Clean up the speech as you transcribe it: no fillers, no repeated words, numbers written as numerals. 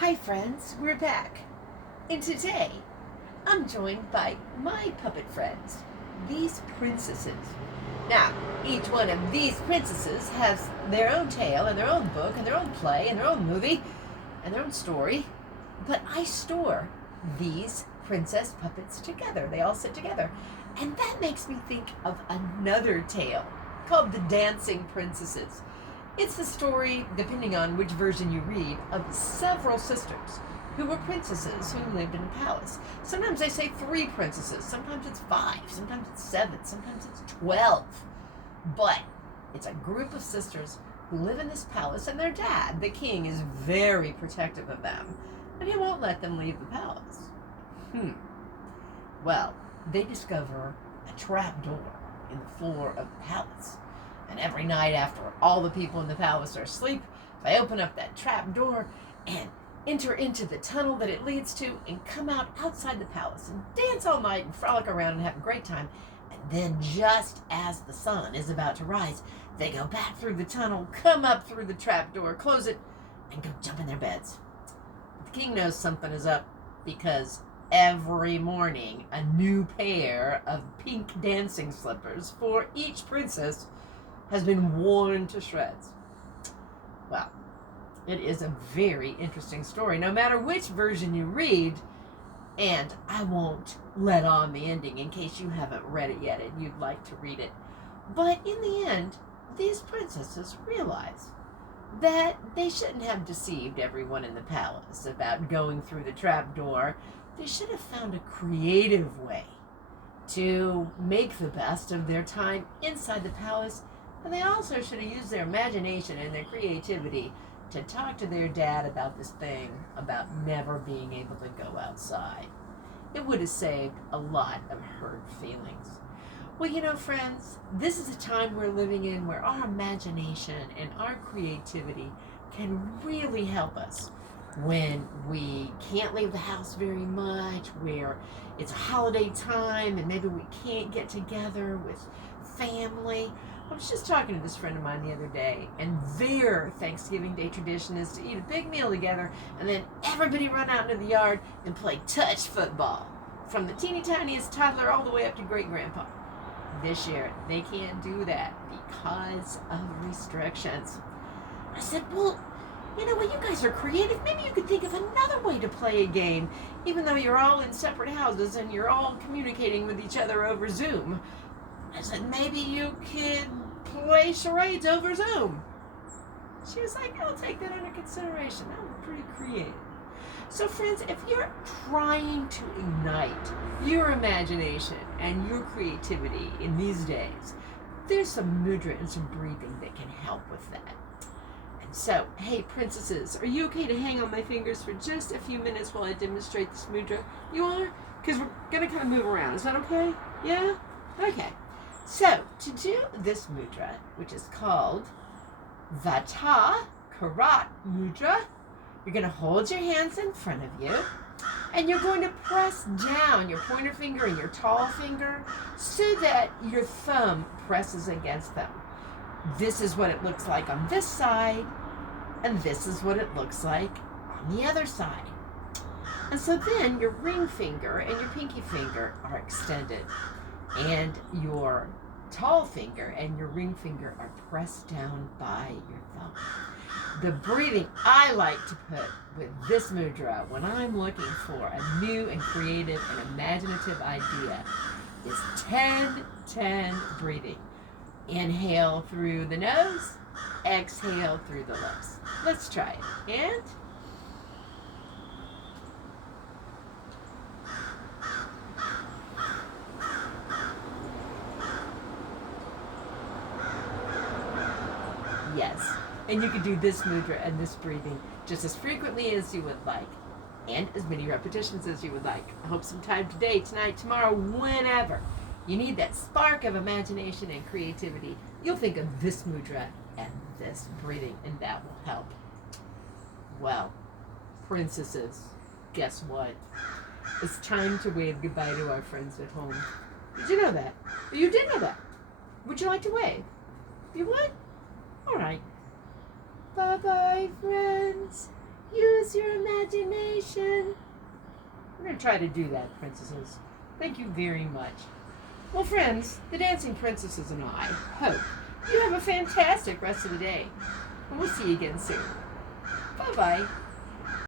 Hi friends, we're back. And today, I'm joined by my puppet friends, these princesses. Now, each one of these princesses has their own tale and their own book and their own play and their own movie and their own story. But I store these princess puppets together. They all sit together. And that makes me think of another tale called The Dancing Princesses. It's the story, depending on which version you read, of several sisters who were princesses who lived in a palace. Sometimes they say 3 princesses, sometimes it's 5, sometimes it's 7, sometimes it's 12. But it's a group of sisters who live in this palace, and their dad, the king, is very protective of them, and he won't let them leave the palace. Well, they discover a trap door in the floor of the palace. And every night after all the people in the palace are asleep, they open up that trap door and enter into the tunnel that it leads to and come out outside the palace and dance all night and frolic around and have a great time. And then just as the sun is about to rise, they go back through the tunnel, come up through the trap door, close it, and go jump in their beds. The king knows something is up because every morning a new pair of pink dancing slippers for each princess has been worn to shreds. Well, it is a very interesting story, no matter which version you read, and I won't let on the ending in case you haven't read it yet and you'd like to read it. But in the end, these princesses realize that they shouldn't have deceived everyone in the palace about going through the trapdoor. They should have found a creative way to make the best of their time inside the palace. And they also should have used their imagination and their creativity to talk to their dad about this thing about never being able to go outside. It would have saved a lot of hurt feelings. Well, you know, friends, this is a time we're living in where our imagination and our creativity can really help us when we can't leave the house very much, where it's a holiday time and maybe we can't get together with family. I was just talking to this friend of mine the other day, and their Thanksgiving Day tradition is to eat a big meal together and then everybody run out into the yard and play touch football, from the teeny tiniest toddler all the way up to great grandpa. This year, they can't do that because of restrictions. I said, well, you know what, you guys are creative. Maybe you could think of another way to play a game, even though you're all in separate houses and you're all communicating with each other over Zoom. I said, maybe you could play charades over Zoom. She was like, I'll take that under consideration. That was pretty creative. So friends, if you're trying to ignite your imagination and your creativity in these days, there's some mudra and some breathing that can help with that. And so, hey princesses, are you okay to hang on my fingers for just a few minutes while I demonstrate this mudra? You are? Because we're going to kind of move around. Is that okay? Yeah? Okay. So, to do this mudra, which is called vata, karaak mudra, you're going to hold your hands in front of you, and you're going to press down your pointer finger and your tall finger so that your thumb presses against them. This is what it looks like on this side, and this is what it looks like on the other side. And so then your ring finger and your pinky finger are extended, and your tall finger and your ring finger are pressed down by your thumb. The breathing I like to put with this mudra when I'm looking for a new and creative and imaginative idea is 10-10 breathing. Inhale through the nose, exhale through the lips. Let's try it. And yes. And you can do this mudra and this breathing just as frequently as you would like, and as many repetitions as you would like. I hope sometime today, tonight, tomorrow, whenever you need that spark of imagination and creativity, you'll think of this mudra and this breathing, and that will help. Well, princesses, guess what? It's time to wave goodbye to our friends at home. Did you know that? You did know that. Would you like to wave? You would? All right. Bye-bye, friends. Use your imagination. We're going to try to do that, princesses. Thank you very much. Well, friends, the dancing princesses and I hope you have a fantastic rest of the day. And we'll see you again soon. Bye-bye.